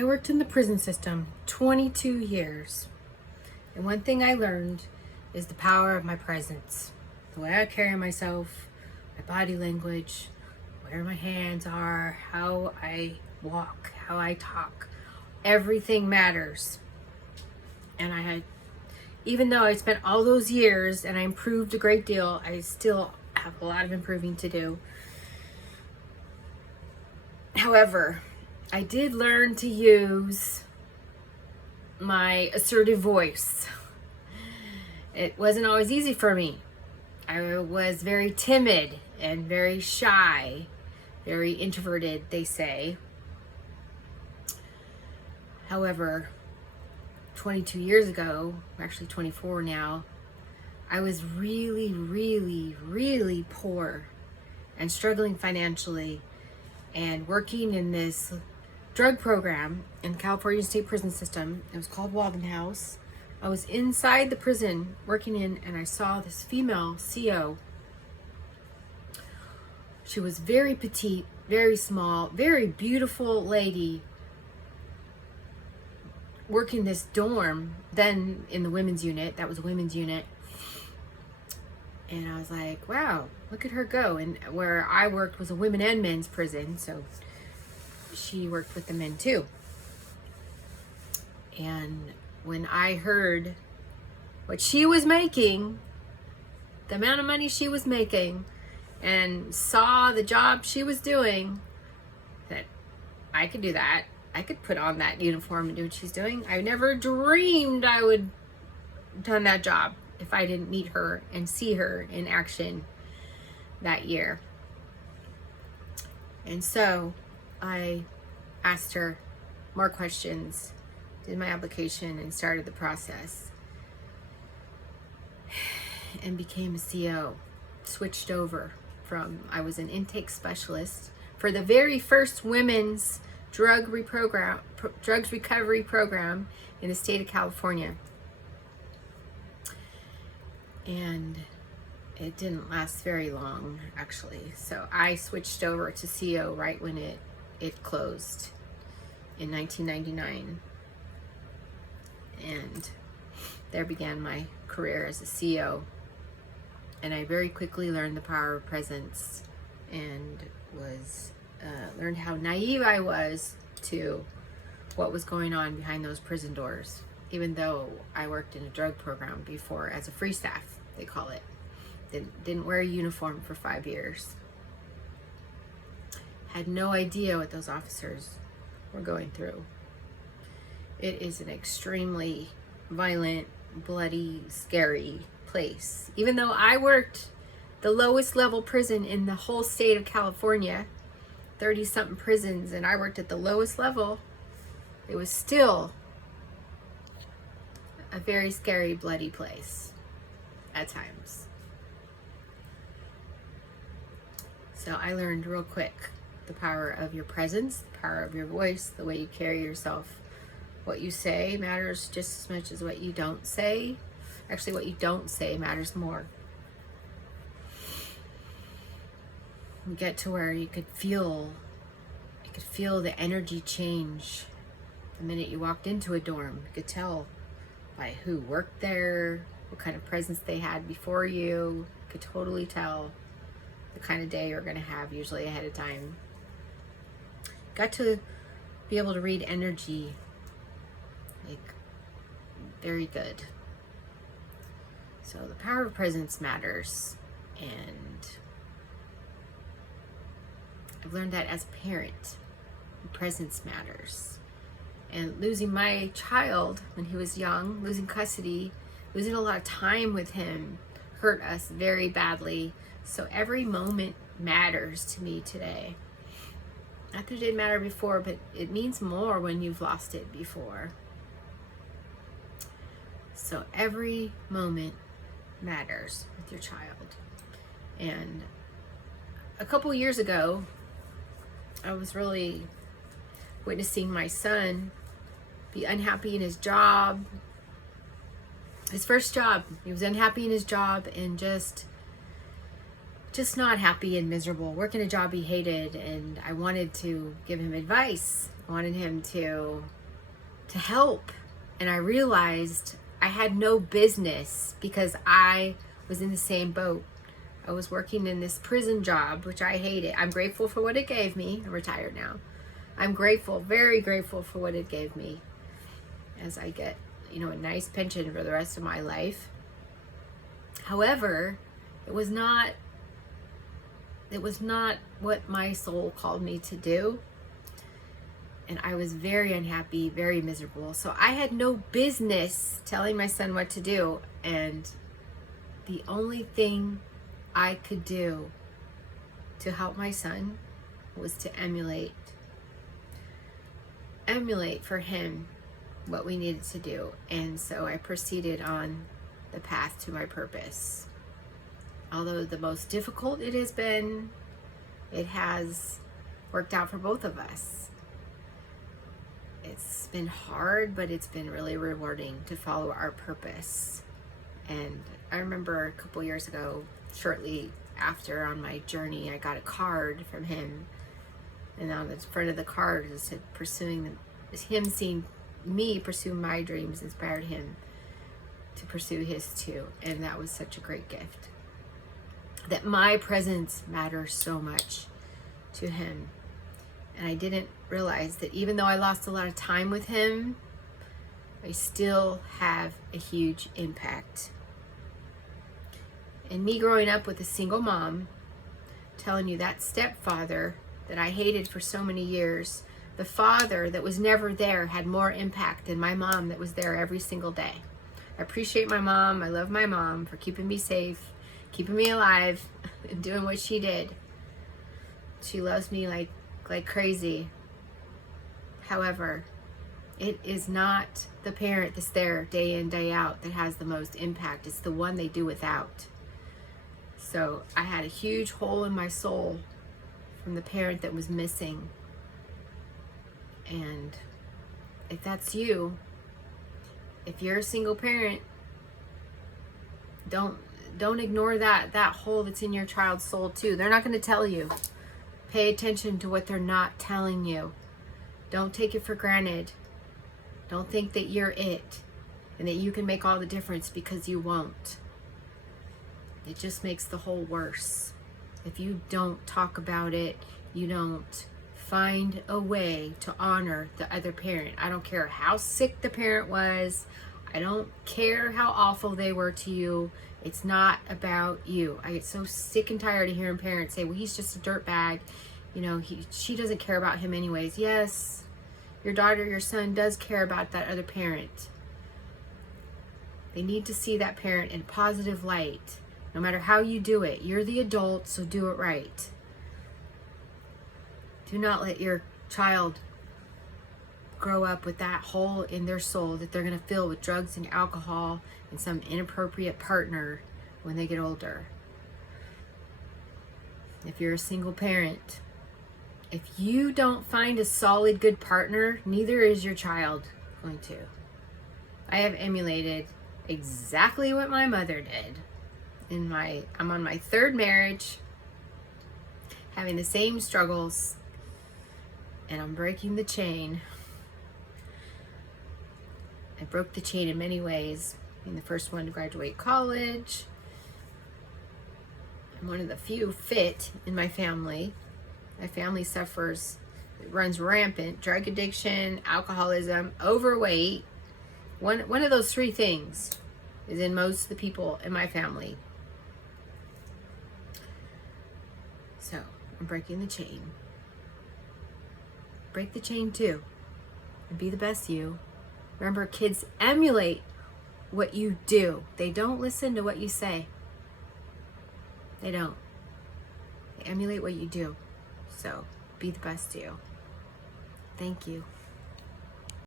I worked in the prison system 22 years. And one thing I learned is the power of my presence. The way I carry myself, my body language, where my hands are, how I walk, how I talk. Everything matters. And even though I spent all those years and I improved a great deal, I still have a lot of improving to do. However, I did learn to use my assertive voice. It wasn't always easy for me. I was very timid and very shy, very introverted, they say. However, 22 years ago, actually 24 now, I was really, really, really poor and struggling financially and working in this drug program in the California State Prison System. It was called Walden House. I was inside the prison working in, and I saw this female CO. She was very petite, very small, very beautiful lady, working this dorm, then in the women's unit. That was a women's unit. And I was like, wow, look at her go. And where I worked was a women and men's prison, so she worked with the men too. And when I heard what she was making, the amount of money she was making, and saw the job she was doing, that I could do that. I could put on that uniform and do what she's doing. I never dreamed I would have done that job if I didn't meet her and see her in action that year. And so I asked her more questions, did my application, and started the process. And became a CO. Switched over from, I was an intake specialist for the very first women's drugs recovery program in the state of California. And it didn't last very long, actually. So I switched over to CO right when it closed in 1999. And there began my career as a CO. And I very quickly learned the power of presence, and learned how naive I was to what was going on behind those prison doors, even though I worked in a drug program before as a free staff, they call it. Didn't wear a uniform for 5 years. Had no idea what those officers were going through. It is an extremely violent, bloody, scary place. Even though I worked the lowest level prison in the whole state of California, 30-something prisons, and I worked at the lowest level, it was still a very scary, bloody place at times. So I learned real quick the power of your presence, the power of your voice, the way you carry yourself. What you say matters just as much as what you don't say. Actually, what you don't say matters more. You get to where you could feel the energy change the minute you walked into a dorm. You could tell by who worked there, what kind of presence they had before you. You could totally tell the kind of day you're going to have, usually ahead of time. Got to be able to read energy, like, very good. So the power of presence matters, and I've learned that as a parent. Presence matters. And losing my child when he was young, losing custody, losing a lot of time with him, hurt us very badly. So every moment matters to me today. Not that it didn't matter before, but it means more when you've lost it before. So every moment matters with your child. And a couple years ago, I was really witnessing my son be unhappy in his job. His first job. He was unhappy in his job and just not happy and miserable, working a job he hated. And I wanted to give him advice. I wanted him to help. And I realized I had no business because I was in the same boat. I was working in this prison job, which I hated. I'm grateful for what it gave me. I'm retired now. I'm grateful, very grateful for what it gave me, as I get, a nice pension for the rest of my life. However, it was not what my soul called me to do. And I was very unhappy, very miserable. So I had no business telling my son what to do. And the only thing I could do to help my son was to emulate for him what we needed to do. And so I proceeded on the path to my purpose. Although the most difficult it has been, it has worked out for both of us. It's been hard, but it's been really rewarding to follow our purpose. And I remember a couple years ago, shortly after on my journey, I got a card from him. And on the front of the card it said, him seeing me pursue my dreams inspired him to pursue his too. And that was such a great gift. That my presence matters so much to him. And I didn't realize that even though I lost a lot of time with him, I still have a huge impact. And me growing up with a single mom, telling you that stepfather that I hated for so many years, the father that was never there had more impact than my mom that was there every single day. I appreciate my mom. I love my mom for keeping me safe, keeping me alive, and doing what she did. She loves me like crazy. However, it is not the parent that's there day in, day out that has the most impact. It's the one they do without. So I had a huge hole in my soul from the parent that was missing. And if that's you, if you're a single parent, don't ignore that hole that's in your child's soul too. They're not going to tell you. Pay attention to what they're not telling you. Don't take it for granted. Don't think that you're it and that you can make all the difference, because you won't. It just makes the hole worse. If you don't talk about it, you don't find a way to honor the other parent. I don't care how sick the parent was. I don't care how awful they were to you. It's not about you. I get so sick and tired of hearing parents say, well, he's just a dirtbag. She doesn't care about him anyways. Yes, your daughter, your son does care about that other parent. They need to see that parent in a positive light. No matter how you do it, you're the adult, so do it right. Do not let your child grow up with that hole in their soul that they're going to fill with drugs and alcohol and some inappropriate partner when they get older. If you're a single parent, if you don't find a solid, good partner, neither is your child going to. I have emulated exactly what my mother did. I'm on my third marriage, having the same struggles, and I'm breaking the chain. I broke the chain in many ways. Being the first one to graduate college. I'm one of the few fit in my family. My family suffers, it runs rampant, drug addiction, alcoholism, overweight. One of those three things is in most of the people in my family. So I'm breaking the chain. Break the chain too, and be the best you. Remember, kids emulate what you do. They don't listen to what you say. They don't. They emulate what you do. So be the best you. Thank you.